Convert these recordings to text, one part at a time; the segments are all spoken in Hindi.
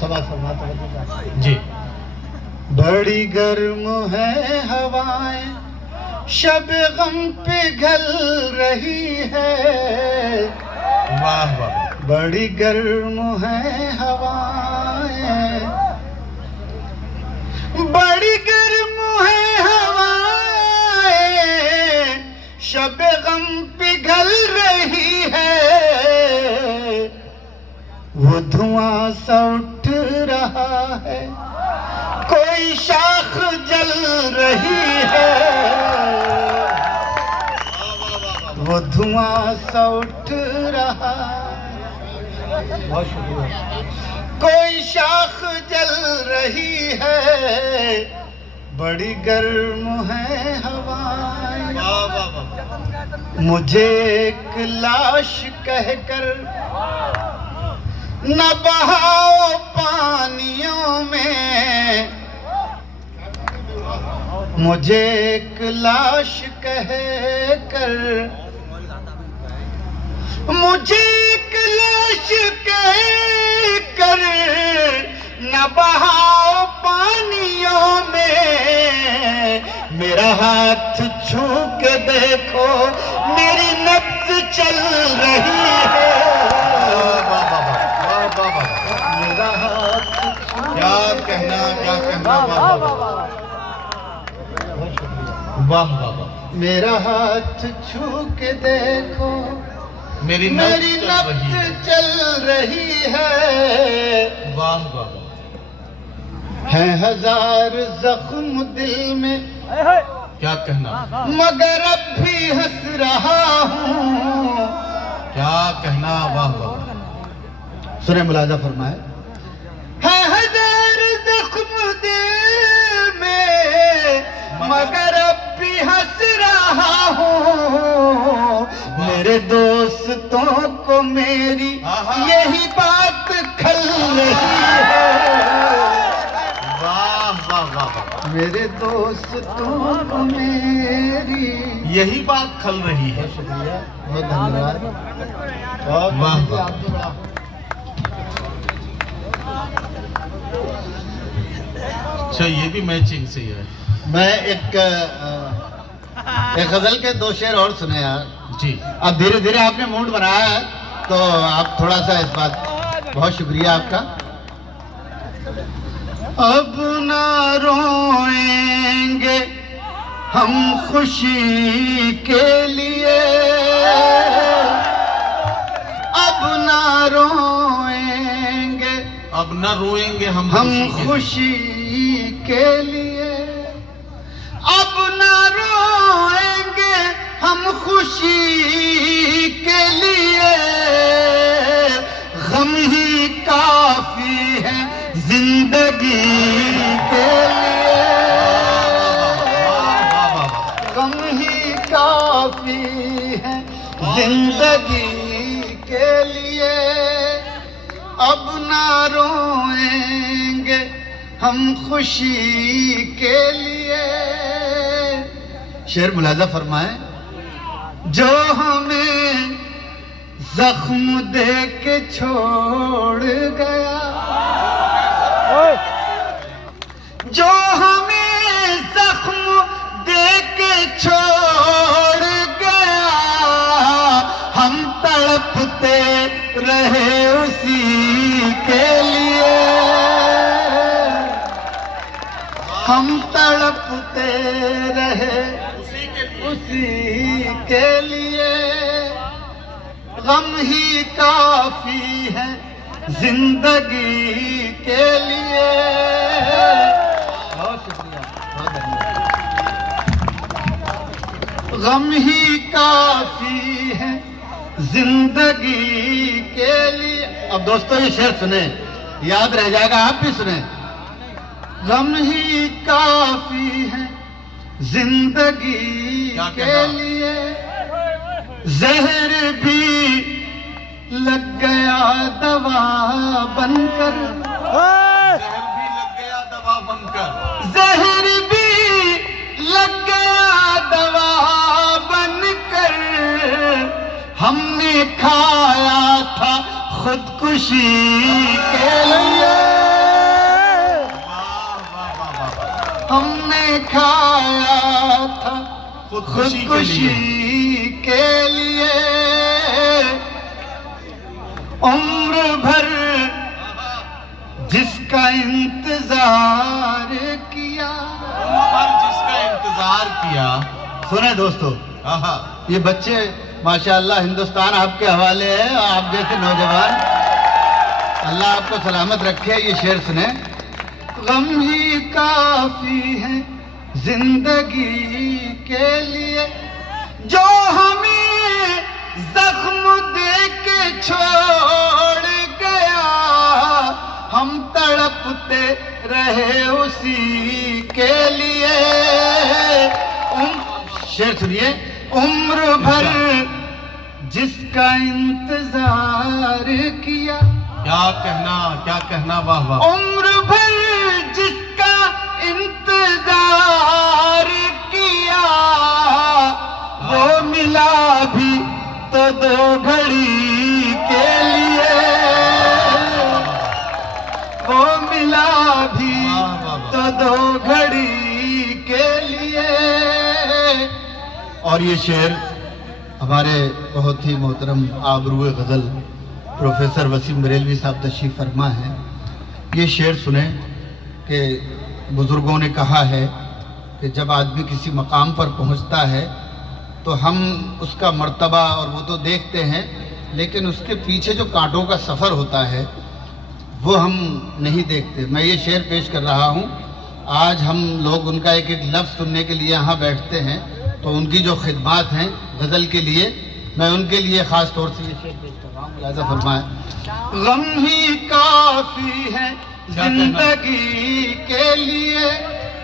सवाल फरमाते जी। बड़ी गर्म है हवाएं, शब गम पिघल रही है। वाह वाह। बड़ी गर्म है हवाएं, बड़ी गर्म है हवाएं, शब गम पिघल रही है। वो धुआं सा उठ रहा है, कोई शाख जल रही है। वो धुआं सा उठ रहा है, बहुत शुक्रिया। कोई शाख जल रही है, बड़ी गर्म है हवाएं। मुझे एक लाश कहकर न बहाओ पानियों में, मुझे एक लाश कहकर, मुझे एक लाश कहकर न बहाओ पानियों में। मेरा हाथ छू के देखो, मेरी नब्ज़ चल रही है। मेरा हाथ क्या कहना, क्या कहना। वाह वाह वाह वाह। मेरा हाथ छू के देखो, मेरी नब्ज़ चल रही है। वाह वाह। है हजार जख्म दिल में, क्या कहना, मगर अब भी हंस रहा हूँ। क्या कहना। वाह वाह। सुने, मुलाजा फरमाए। है हजार जख्म दिल में, मगर अब भी हंस रहा हूँ। मेरे दोस्तों को मेरी यही बात खल रही है। वाह वाह वाह। मेरे दोस्तों को मेरी यही बात खल रही है। शुक्रिया, बहुत धन्यवाद। वाह वाह। अच्छा, ये भी मैचिंग से है। मैं एक गजल के दो शेर और सुने यार जी। अब धीरे धीरे आपने मूड बनाया है, तो आप थोड़ा सा इस बात, बहुत शुक्रिया आपका। अब ना रोएंगे हम खुशी के लिए, अब ना रोएंगे, अब न रोएंगे हम खुशी के लिए। अब ना रोएंगे हम खुशी के लिए, गम ही काफी है जिंदगी के लिए। गम ही काफी है जिंदगी के लिए। अब ना रोएंगे हम खुशी के लिए। शेर मुलाजा फरमाए। जो हमें जख्म दे के छोड़ गया, जो हमें जख्म दे के छोड़ गया, हम तड़पते रहे उसी के लिए। हम तड़पते रहे उसी के लिए। गम ही काफी है जिंदगी के लिए। बहुत शुक्रिया, बहुत धन्यवाद। गम ही काफी है जिंदगी के लिए। अब दोस्तों ये शेर सुने, याद रह जाएगा, आप भी सुने। गम ही काफी है जिंदगी के लिए। जहर भी लग गया दवा बनकर, जहर भी लग गया दवा बनकर, जहर भी लग गया दवा बनकर। हमने खाया था खुदकुशी के लिए। खाया था खुदकुशी खुदकुशी के लिए, उम्र भर जिसका इंतजार किया। पर जिसका इंतजार किया। सुने दोस्तों, आहा, ये बच्चे माशाअल्लाह हिंदुस्तान आपके हवाले है, और आप जैसे नौजवान, अल्लाह आपको सलामत रखे। ये शेर सुने। गम ही काफी है जिंदगी के लिए, जो हमें जख्म दे के छोड़ गया, हम तड़पते रहे उसी के लिए। शेर सुनिए। उम्र भर जिसका इंतजार किया, क्या कहना, वाह वाह। उम्र भर जिसका इंतजार किया, वो मिला भी तो 2 घड़ी के लिए, वो मिला भी तो 2 घड़ी के लिए। और ये शेर हमारे बहुत ही मोहतरम आबरूए गज़ल प्रोफेसर वसीम बरेलवी साहब तशरीफ़ फरमा है। ये शेर सुने कि बुज़ुर्गों ने कहा है कि जब आदमी किसी मकाम पर पहुंचता है तो हम उसका मर्तबा और वो तो देखते हैं, लेकिन उसके पीछे जो कांटों का सफ़र होता है वो हम नहीं देखते। मैं ये शेर पेश कर रहा हूँ। आज हम लोग उनका एक एक लफ्ज़ सुनने के लिए यहाँ बैठते हैं, तो उनकी जो खिदमात हैं गज़ल के लिए, मैं उनके लिए ख़ास तौर से ये शेर पेश कर रहा हूँ। मुलाज़ा फरमाएं। गम ही काफ़ी है जिंदगी के लिए,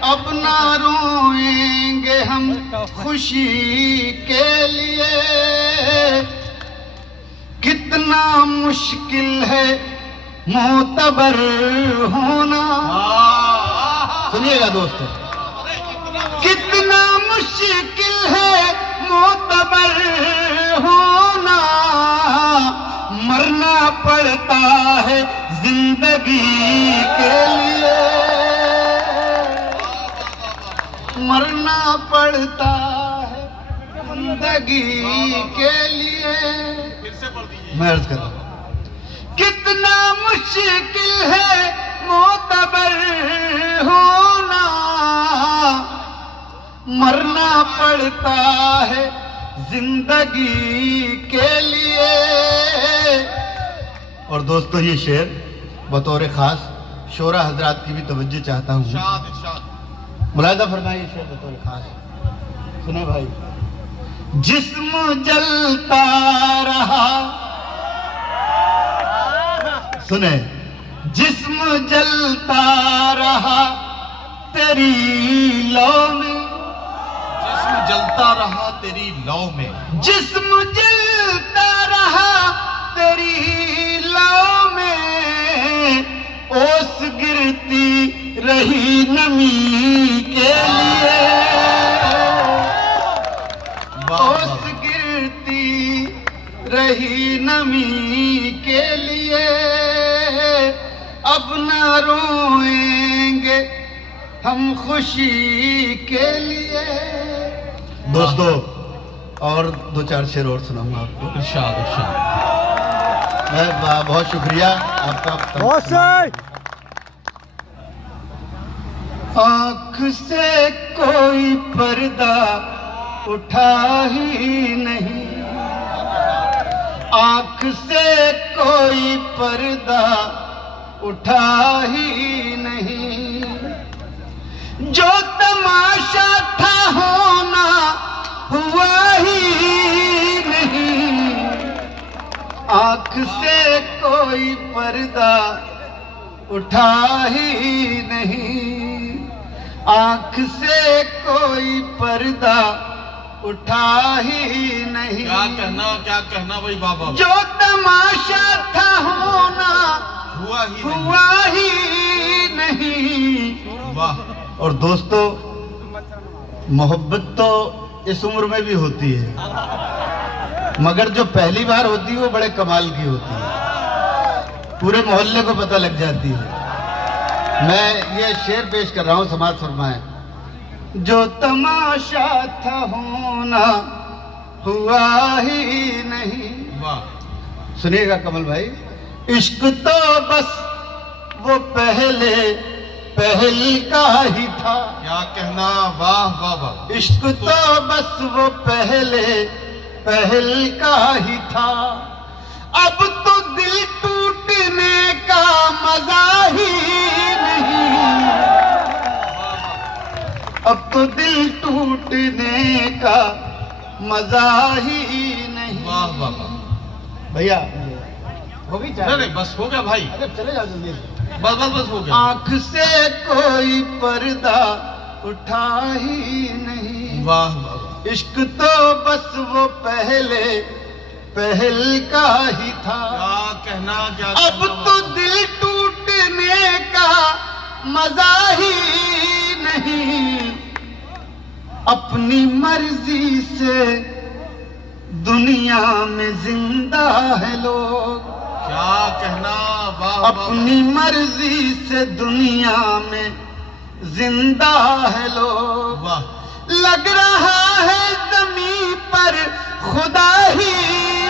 अब ना रोएंगे हम खुशी के लिए। कितना मुश्किल है मोतबर होना। सुनिएगा दोस्तों, कितना मुश्किल है मोतबर होना, मरना पड़ता है जिंदगी के लिए, मरना पड़ता है जिंदगी के लिए। मैं अर्ज कर रहा हूं, कितना मुश्किल है मोतबर होना, मरना पड़ता है जिंदगी के लिए। और दोस्तों, ये शेर बतौर खास शोरा हजरात की भी तवज्जो चाहता हूँ। मुलाहिजा फरमाइए, ये शेर बतौर खास सुने भाई। जिस्म जलता रहा, सुने, जिस्म जलता रहा तेरी लौ में, जिस्म जलता रहा तेरी लौ में, जिस्म जलता रहा तेरी लौ में, ओस गिरती रही नमी के लिए, ओस गिरती रही नमी के लिए। अब न रोएंगे हम खुशी के लिए। दोस्तों, और 2-4 शेर और सुनाऊंगा आपको। इरशाद इरशाद। मैं बहुत शुक्रिया आपका। बहुत सही। आँख से कोई पर्दा उठा ही नहीं, आँख से कोई पर्दा उठा ही नहीं, जो तमाशा था होना हुआ ही नहीं। आँख से कोई पर्दा उठा ही नहीं, आँख से कोई पर्दा उठा ही नहीं। क्या कहना भाई बाबा। जो तमाशा था होना हुआ ही नहीं। वाह। और दोस्तों, मोहब्बत तो इस उम्र में भी होती है, मगर जो पहली बार होती है वो बड़े कमाल की होती है, पूरे मोहल्ले को पता लग जाती है। मैं ये शेर पेश कर रहा हूँ, समाज फरमाएं। जो तमाशा था होना हुआ ही नहीं। वाह। सुनिएगा कमल भाई, इश्क तो बस वो पहले का ही था। क्या कहना, वाह वाह वाह। इश्क तो बस वो पहले का ही था। अब तो दिल टूटने का मजा ही नहीं। अब तो दिल टूटने का मजा ही नहीं। वाह वाह वाह। भैया हो गई नहीं नहीं, बस हो गया भाई, अरे चले जाओ जल्दी से। बस बस बस हो गया। आंख से कोई पर्दा उठा ही नहीं। वाह वाह वाह। इश्क तो बस वो पहले का ही था। क्या कहना, क्या अब कहना, तो वाह। दिल टूटने का मजा ही नहीं। अपनी मर्जी से दुनिया में जिंदा है लोग। क्या कहना, वाह वाह। अपनी मर्जी से दुनिया में जिंदा है लोग। वाह। लग रहा है जमीन पर खुदा ही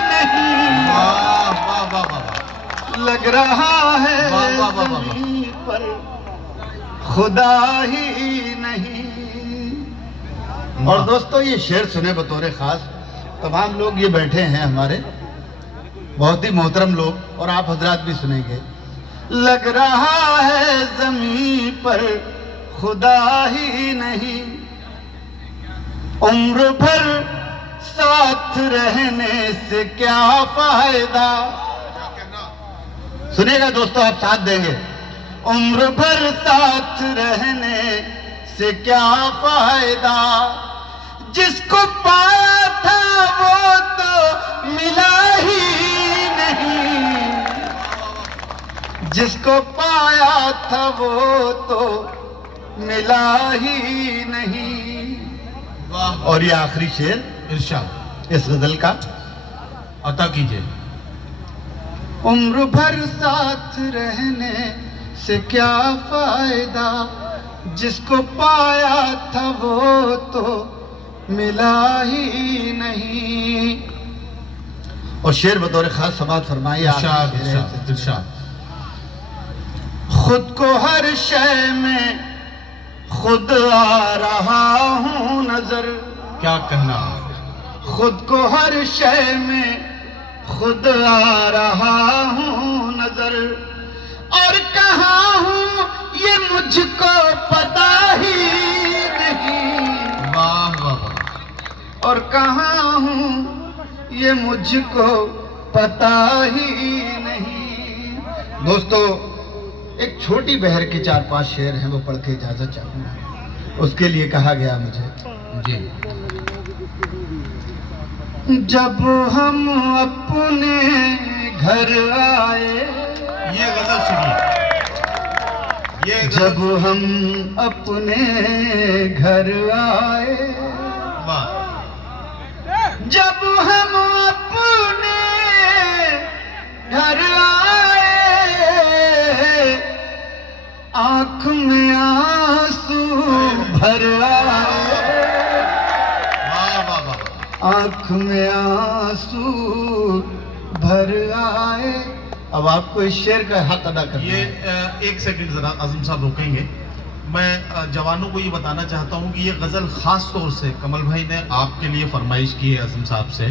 नहीं। वाह वाह वाह वाह। लग रहा है वाह, वाह, वाह, वाह, वाह। जमीन पर खुदा ही नहीं। और वाह। दोस्तों, ये शेर सुने बतौर खास तमाम लोग ये बैठे हैं हमारे, बहुत ही मोहतरम लोग, और आप हजरात भी सुनेंगे। लग रहा है जमीन पर खुदा ही नहीं। उम्र भर साथ रहने से क्या फायदा। सुनिएगा दोस्तों, आप साथ देंगे। उम्र भर साथ रहने से क्या फायदा। जिसको पाया था वो तो मिला ही नहीं। जिसको पाया था वो तो मिला ही नहीं। वाह। और ये आखिरी शेर इरशाद इस गजल का, अता कीजिए। उम्र भर साथ रहने से क्या फायदा। जिसको पाया था वो तो मिला ही नहीं। और शेर बतौर खास समाप्त फरमाइए। इरशाद इरशाद इरशाद। खुद को हर शय में खुद आ रहा हूँ नजर। क्या कहना। खुद को हर शय में खुद आ रहा हूँ नजर। और कहाँ हूँ ये मुझको पता ही नहीं। वाह वाह वाह। और कहाँ हूँ ये मुझको पता ही नहीं। दोस्तों, एक छोटी बहर के 4-5 शेर हैं, वो पढ़ के इजाजत चाहूंगा। उसके लिए कहा गया मुझे जी। जब हम अपने घर आए। ये गजल सुनिए, ये गजल जब हम अपने घर आए। वाह। जब हम अपने घर आए, आंख में आंसू भर आए। वाह वाह वाह। आंख में आंसू भर आए। अब आपको इस शेर का हक अदा करना ये है। एक सेकंड जरा आजम साहब रोकेंगे। मैं जवानों को ये बताना चाहता हूँ कि ये गज़ल ख़ास तौर से कमल भाई ने आपके लिए फरमाइश की है आजम साहब से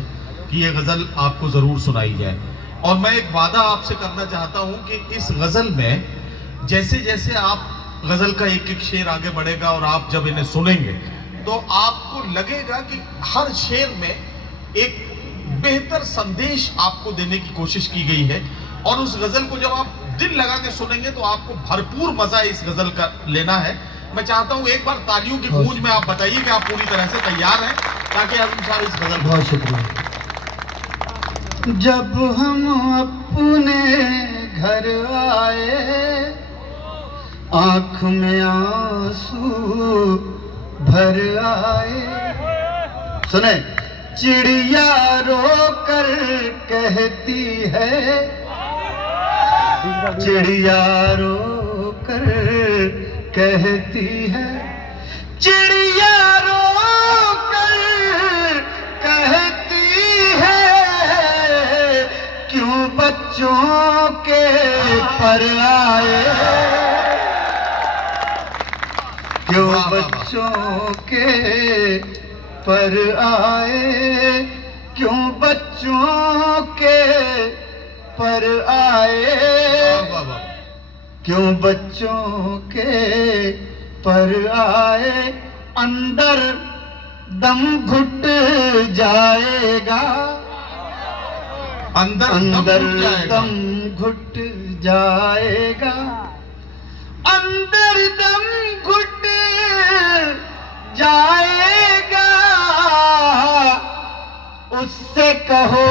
कि ये गज़ल आपको ज़रूर सुनाई जाए। और मैं एक वादा आपसे करना चाहता हूँ कि इस गज़ल में जैसे जैसे आप गज़ल का एक एक शेर आगे बढ़ेगा और आप जब इन्हें सुनेंगे तो आपको लगेगा कि हर शेर में एक बेहतर संदेश आपको देने की कोशिश की गई है। और उस गज़ल को जब आप दिल लगा के सुनेंगे तो आपको भरपूर मजा इस गज़ल का लेना है। मैं चाहता हूँ एक बार तालियों की गूंज में आप बताइए कि आप पूरी तरह से तैयार हैं ताकि आजम साहब इस गज़ल को। बहुत शुक्रिया। जब हम अपने घर आए, आंख में आंसू भर आए। सुने, चिड़िया रोकर कहती है, चिड़िया रोकर कहती है, चिड़िया रो कर कहती है क्यों बच्चों के पर आए, क्यों वाह, वाह, वाह। बच्चों के पर आए, क्यों बच्चों के पर आए, वाह, वाह, वाह। क्यों बच्चों के पर आए, अंदर दम घुट जाएगा, अंदर अंदर दम घुट दम घुट जाएगा। जाएगा, अंदर दम घुट जाएगा, उससे कहो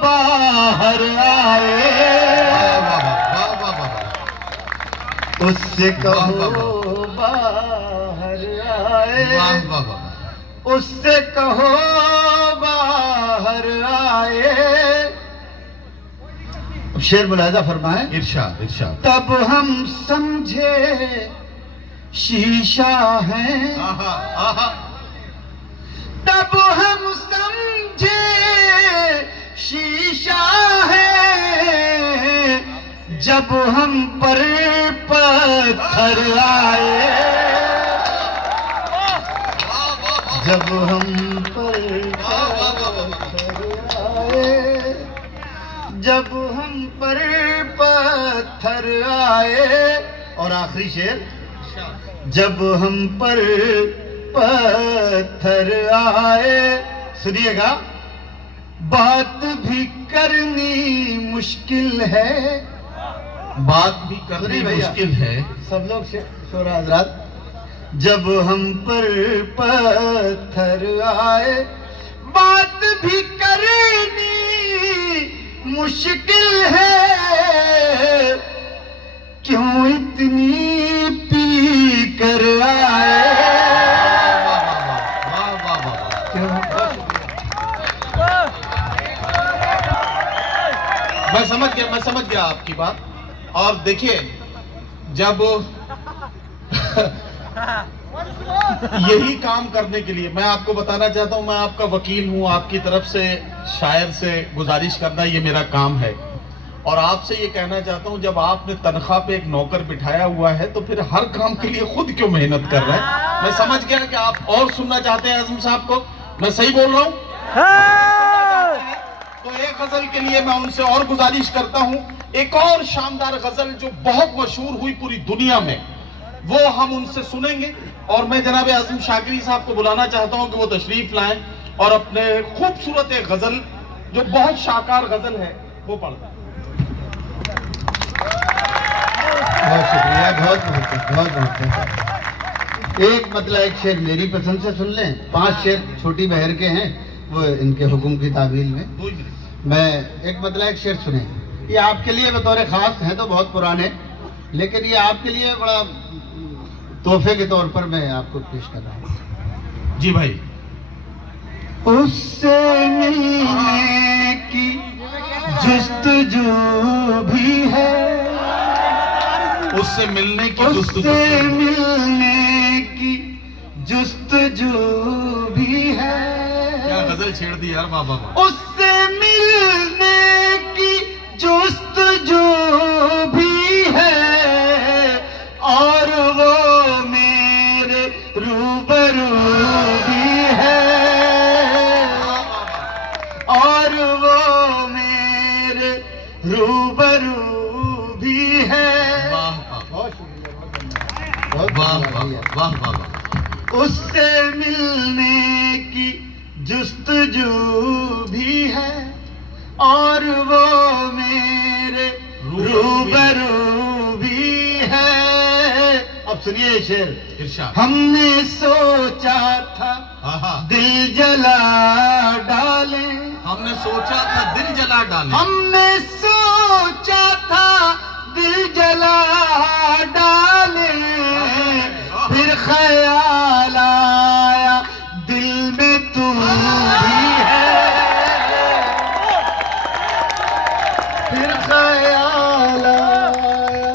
बाहर आए, वाह, वाह, वाह, वाह, वाह। उससे वाह, कहो बाहर आए, वाह, वाह, वाह। उससे कहो बाहर आए। शेर मुलाहिजा फरमाए, इरशाद इरशाद। तब हम समझे शीशा है, आहा आहा। तब हम समझे शीशा है, जब हम पर पत्थर आए, जब हम पर पत्थर आए, जब हम पर पत्थर आए। और आखिरी शेर, जब हम पर पत्थर आए, सुनिएगा, बात भी करनी मुश्किल है, बात भी करनी सुनिए भैया। मुश्किल है। सब लोग शोरा हजरात, जब हम पर पत्थर आए, बात भी करनी मुश्किल है, क्यों इतनी पी कर आए, वाह वाह वाह वाह। क्यों? मैं समझ गया आपकी बात। और देखिए, जब यही काम करने के लिए मैं आपको बताना चाहता हूं, मैं आपका वकील हूं, आपकी तरफ से शायर से गुजारिश करना ये मेरा काम है। और आपसे ये कहना चाहता हूं, जब आपने तनख्वाह पे एक नौकर बिठाया हुआ है तो फिर हर काम के लिए खुद क्यों मेहनत कर रहे हैं। मैं समझ गया कि आप और सुनना चाहते हैं आजम साहब को, मैं सही बोल रहा हूं? तो एक गजल के लिए मैं उनसे और गुजारिश करता हूं, एक और शानदार गजल जो बहुत मशहूर हुई पूरी दुनिया में, वो हम उनसे सुनेंगे। और मैं जनाब आज़म शाकिरी साहब को बुलाना चाहता हूं कि वो तशरीफ लाएं और अपने खूबसूरत एक गजल जो बहुत शानदार गजल है वो पढ़ दें। बहुत शुक्रिया, बहुत बहुत। एक मतलब एक शेर मेरी पसंद से सुन लें, 5 शेर छोटी बहर के हैं, वो इनके हुक्म की ताबील में। 2 मिनट। मैं एक मतलब एक शेर सुने, ये आपके लिए बतौर खास हैं तो बहुत पुराने, लेकिन ये आपके लिए बड़ा तोहफे के तौर पर मैं आपको पेश कर रहा हूँ। जी भाई। उससे मिलने की जुस्तजू भी है, उससे मिलने की उससे मिलने की जुस्तजू भी है, क्या गजल छेड़ दी यार, वाह वाह वाह। उससे मिलने की जुस्तजू भी है, और वो मेरे रूबरू भी है, और वो मेरे रूबरू भी है। वाह वाह बहुत शुक्रिया, बहुत वाह धन्यवाद। वाह वाह वाह। उससे मिलने की जुस्तजू भी है, और वो मेरे रूबरू भी है। अब सुनिए शेर, इरशाद। हमने सोचा था आहा। दिल जला डाले, हमने सोचा था दिल जला डाले, हमने सोचा था दिल जला डाले, फिर ख्याल आया दिल में तू भी है, फिर ख्याल आया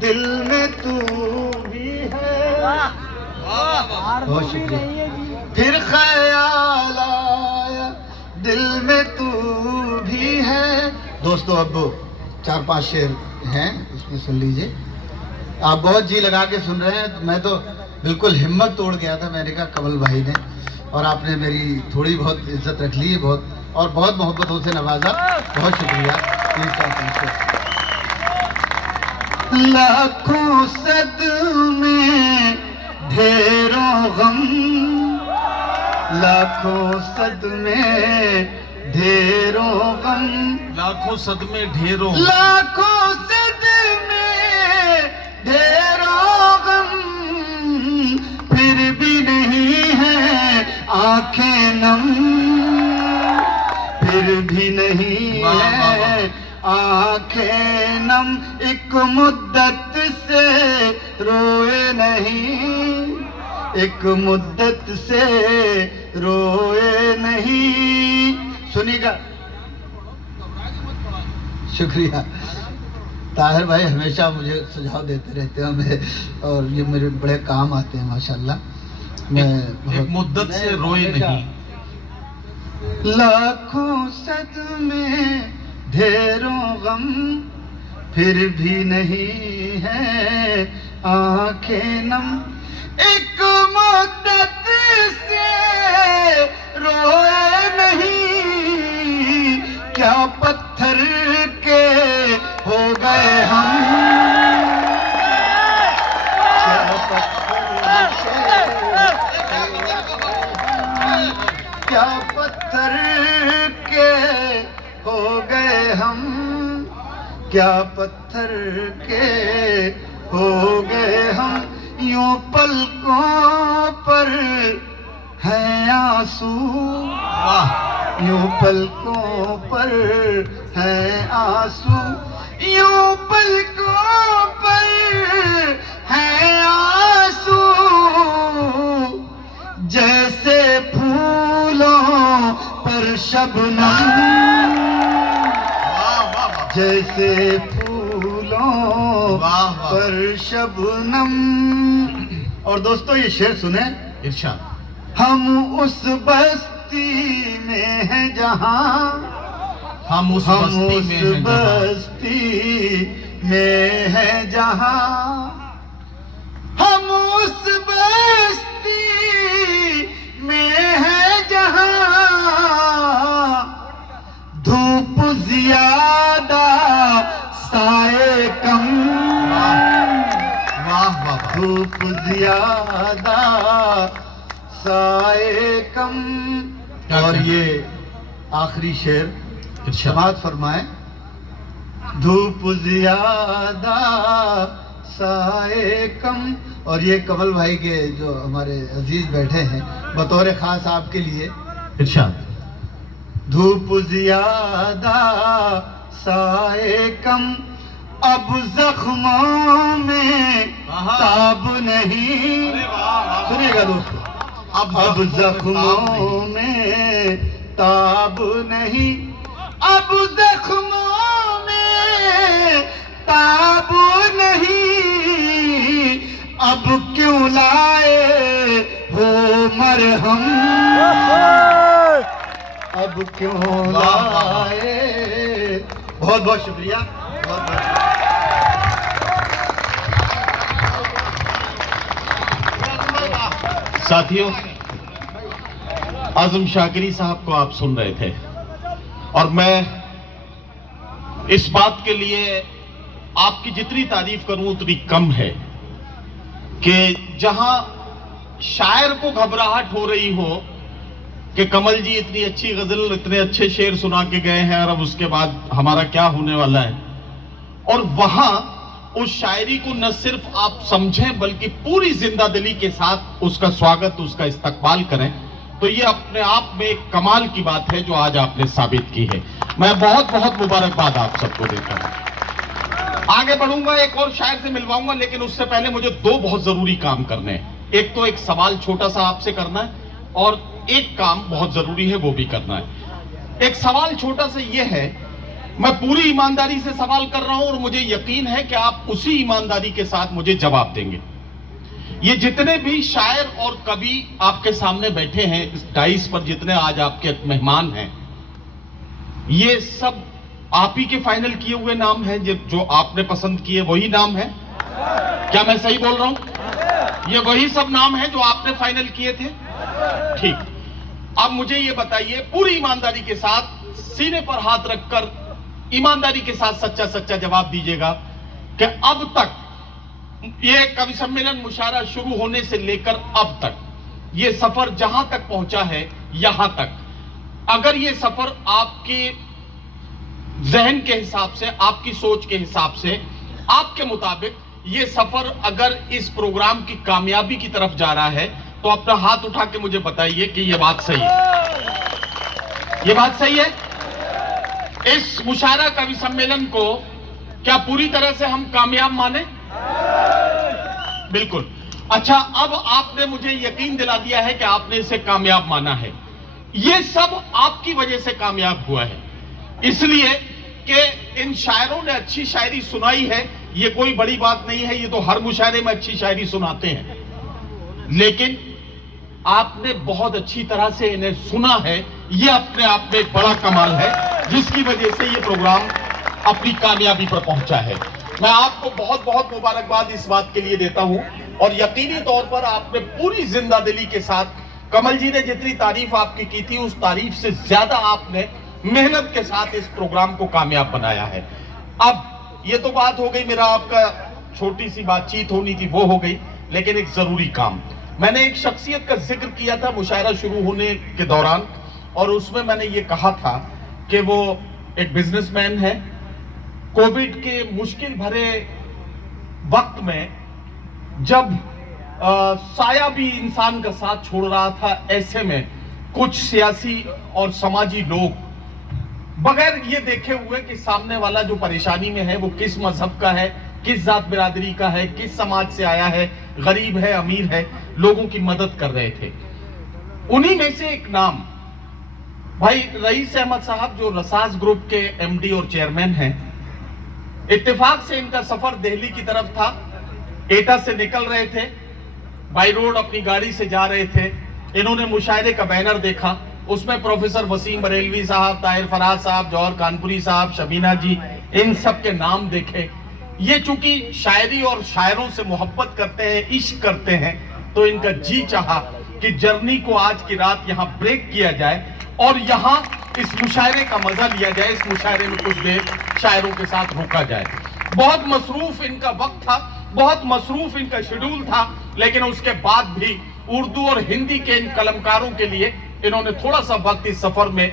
दिल में तू भी है, बहुत शुक्रिया। फिर ख्याल आया दिल में तू भी है। दोस्तों अब 4-5 शेर हैं, उसमें सुन लीजिए। आप बहुत जी लगा के सुन रहे हैं, मैं तो बिल्कुल हिम्मत तोड़ गया था। मैंने कहा कमल भाई ने, और आपने मेरी थोड़ी बहुत इज्जत रख ली, बहुत और बहुत मोहब्बतों से नवाजा। बहुत शुक्रिया। लाखों सदमे ढेरों गम, लाखों सदमे ढेरों गम, लाखों सदमे ढेरों, लाखों सदमे ढेरों गम, फिर भी नहीं है आंखें नम, फिर भी नहीं है आंखें नम। एक मुद्दत से रोए नहीं, एक मुद्दत से रोए नहीं। सुनिएगा। शुक्रिया। ताहिर भाई हमेशा मुझे सुझाव देते रहते हैं हमें, और ये मेरे बड़े काम आते हैं माशाल्लाह। मैं एक मुद्दत से रोए नहीं। लाखों सदमे ढेरों गम, फिर भी नहीं है आंखें नम। एक मुद्दत से रोए नहीं, क्या पत्थर के हो गए हम, क्या पत्थर क्या पत्थर के हो गए हम, क्या पत्थर के हो गए हम। यूं पलकों पर हैं आंसू, यूं पलकों पर हैं आंसू, यूं पलकों पर हैं आंसू, जैसे फूलों पर शबनम, जैसे फूलों पर शबनम। और दोस्तों ये शेर सुने। इरशाद। हम उस बस्ती में हैं जहां, हम उस बस्ती में हैं जहां, हम उस बस्ती में हैं जहां, धूप ज्यादा साए कम, वाह वाह, धूप ज्यादा साए कम। और ये आखिरी शेर समात फरमाए। धूप ज्यादा साए कम। और ये कमल भाई के जो हमारे अजीज बैठे हैं, बतौर खास आपके लिए। इरशाद। धूप ज्यादा साए कम, अब जख्मों में ताब नहीं। सुनिएगा दोस्तों। अब जख्मों में ताब नहीं, अब जख्मों में ताब नहीं, अब क्यों लाए हो मरहम, अब क्यों लाए। बहुत बहुत शुक्रिया। बहुत बहुत साथियों, आजम शाकिरी साहब को आप सुन रहे थे, और मैं इस बात के लिए आपकी जितनी तारीफ करूं उतनी कम है कि जहां शायर को घबराहट हो रही हो कि कमल जी इतनी अच्छी गजल, इतने अच्छे शेर सुना के गए हैं और अब उसके बाद हमारा क्या होने वाला है, और वहां उस शायरी को न सिर्फ आप समझें बल्कि पूरी जिंदादिली के साथ उसका स्वागत, उसका इस्तकबाल करें, तो ये अपने आप में एक कमाल की बात है जो आज आपने साबित की है। मैं बहुत बहुत मुबारकबाद आप सबको देता हूं। आगे बढ़ूंगा, एक और शायर से मिलवाऊंगा, लेकिन उससे पहले मुझे दो बहुत जरूरी काम करने हैं। एक तो एक सवाल छोटा सा आपसे करना है, और एक काम बहुत जरूरी है वो भी करना है। एक सवाल छोटा सा ये है, मैं पूरी ईमानदारी से सवाल कर रहा हूं और मुझे यकीन है कि आप उसी ईमानदारी के साथ मुझे जवाब देंगे। ये जितने भी शायर और कवि आपके सामने बैठे हैं इस डाइस पर, जितने आज आपके मेहमान हैं, ये सब आप ही के फाइनल किए हुए नाम हैं, जो आपने पसंद किए वही नाम है? क्या मैं सही बोल रहा हूं? ये वही सब नाम हैं जो आपने फाइनल किए थे? ठीक। अब मुझे ये बताइए पूरी ईमानदारी के साथ, सीने पर हाथ रखकर ईमानदारी के साथ सच्चा सच्चा जवाब दीजिएगा कि अब तक ये कवि सम्मेलन मुशायरा शुरू होने से लेकर अब तक ये सफर जहां तक पहुंचा है, यहां तक अगर ये सफर आपके जहन के हिसाब से, आपकी सोच के हिसाब से, आपके मुताबिक ये सफर अगर इस प्रोग्राम की कामयाबी की तरफ जा रहा है, तो अपना हाथ उठा के मुझे बताइए कि ये बात सही है। ये बात सही है? इस मुशायरा कवि सम्मेलन को क्या पूरी तरह से हम कामयाब माने? बिल्कुल। अच्छा, अब आपने मुझे यकीन दिला दिया है कि आपने इसे कामयाब माना है। ये सब आपकी वजह से कामयाब हुआ है, इसलिए कि इन शायरों ने अच्छी शायरी सुनाई है। ये कोई बड़ी बात नहीं है, ये तो हर मुशायरे में अच्छी शायरी सुनाते हैं, लेकिन आपने बहुत अच्छी तरह से इन्हें सुना है। ये अपने आप में एक बड़ा कमाल है, जिसकी वजह से ये प्रोग्राम अपनी कामयाबी पर पहुंचा है। मैं आपको बहुत बहुत मुबारकबाद इस बात के लिए देता हूं, और यकीनी तौर पर आपने पूरी जिंदा दिली के साथ, कमल जी ने जितनी तारीफ आपकी की थी उस तारीफ से ज्यादा आपने मेहनत के साथ इस प्रोग्राम को कामयाब बनाया है। अब ये तो बात हो गई, मेरा आपका छोटी सी बातचीत होनी थी वो हो गई, लेकिन एक जरूरी काम, मैंने एक शख्सियत का जिक्र किया था मुशायरा शुरू होने के दौरान, और उसमें मैंने ये कहा था कि वो एक बिजनेसमैन है। कोविड के मुश्किल भरे वक्त में जब साया भी इंसान का साथ छोड़ रहा था, ऐसे में कुछ सियासी और समाजी लोग बगैर ये देखे हुए कि सामने वाला जो परेशानी में है वो किस मजहब का है, किस जात बिरादरी का है, किस समाज से आया है, गरीब है, अमीर है, लोगों की मदद कर रहे थे। उन्हीं में से एक नाम भाई रईस अहमद साहब, जो रसास ग्रुप के एमडी और चेयरमैन हैं। इत्तेफाक से इनका सफर दिल्ली की तरफ था, एटा से निकल रहे थे, बाई रोड अपनी गाड़ी से जा रहे थे। इन्होंने मुशायरे का बैनर देखा, उसमें प्रोफेसर वसीम बरेलवी साहब, ताहिर फराज साहब, जौहर कानपुरी साहब, शबीना जी, इन सब के नाम देखे। ये चूंकि शायरी और शायरों से मोहब्बत करते हैं, इश्क करते हैं, तो इनका जी चाहा कि जर्नी को आज की रात यहाँ ब्रेक किया जाए और यहाँ इस मुशायरे का मजा लिया जाए, इस मुशायरे में कुछ देर शायरों के साथ रुका जाए। बहुत मसरूफ इनका वक्त था, बहुत मसरूफ इनका शेड्यूल था, लेकिन उसके बाद भी उर्दू और हिंदी के इन कलमकारों के लिए इन्होंने थोड़ा सा वक्त इस सफर में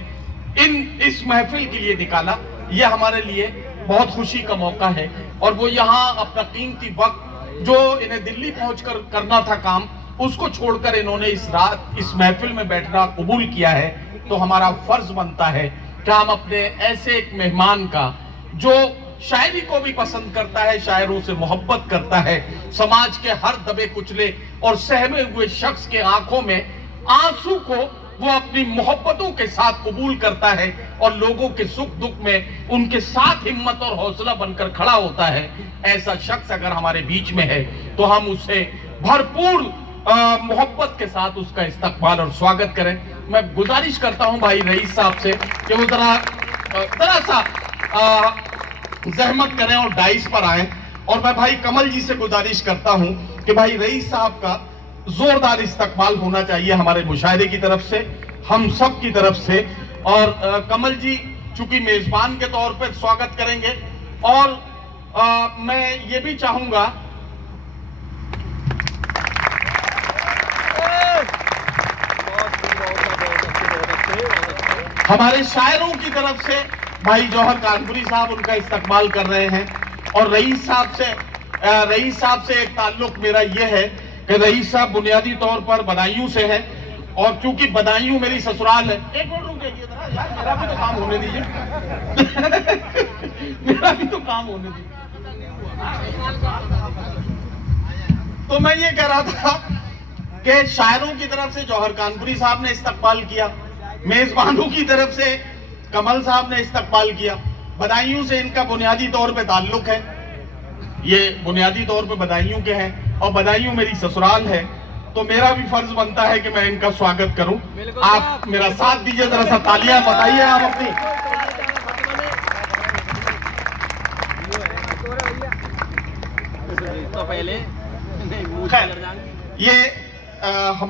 इस महफिल के लिए निकाला। यह हमारे लिए बहुत खुशी का मौका है, और वो यहाँ अपना कीमती वक्त जो इन्हें दिल्ली पहुंचकर करना था काम, उसको छोड़कर इन्होंने इस रात इस महफिल में बैठना कबूल किया है। तो हमारा फर्ज बनता है कि हम अपने ऐसे एक मेहमान का, जो शायरी को भी पसंद करता है, शायरों से मोहब्बत करता है, समाज के हर दबे कुचले और सहमे हुए शख्स के आंखों में आंसू को वो अपनी मोहब्बतों के साथ कबूल करता है, और लोगों के सुख दुख में उनके साथ हिम्मत और हौसला बनकर खड़ा होता है। ऐसा शख्स अगर हमारे बीच में है तो हम उसे भरपूर मोहब्बत के साथ उसका इस्तकबाल और स्वागत करें। मैं गुजारिश करता हूं भाई रईस साहब से कि वो जरा सा जहमत करें और डाइस पर आए, और मैं भाई कमल जी से गुजारिश करता हूं कि भाई रईस साहब का जोरदार इस्तकबाल होना चाहिए हमारे मुशायरे की तरफ से, हम सब की तरफ से। और कमल जी चूंकि मेजबान के तौर पर स्वागत करेंगे, और मैं ये भी चाहूंगा हमारे शायरों की तरफ से भाई जौहर कानपुरी साहब उनका इस्तकबाल कर रहे हैं, और रईस साहब से एक ताल्लुक मेरा यह है कि रईस साहब बुनियादी तौर पर बदायूं से हैं, और चूंकि बदायूं मेरी ससुराल है। एक मिनट रुक जाइए यार, मेरा भी तो काम होने दीजिए मेरा भी तो काम होने दीजिए। तो मैं ये कह रहा था कि शायरों की तरफ से जौहर कानपुरी साहब ने इस्तकबाल किया, मेजबानों की तरफ से कमल साहब ने इस्तकबाल किया, बदायूं से इनका बुनियादी तौर पे ताल्लुक है। ये बुनियादी तौर पे बदायूं के हैं और बदायूं मेरी ससुराल है, तो मेरा भी फर्ज बनता है कि मैं इनका स्वागत करूं। आप मेरा साथ दीजिए, जरा सा तालियां बताइए आप अपनी। तो पहले खैर, ये हम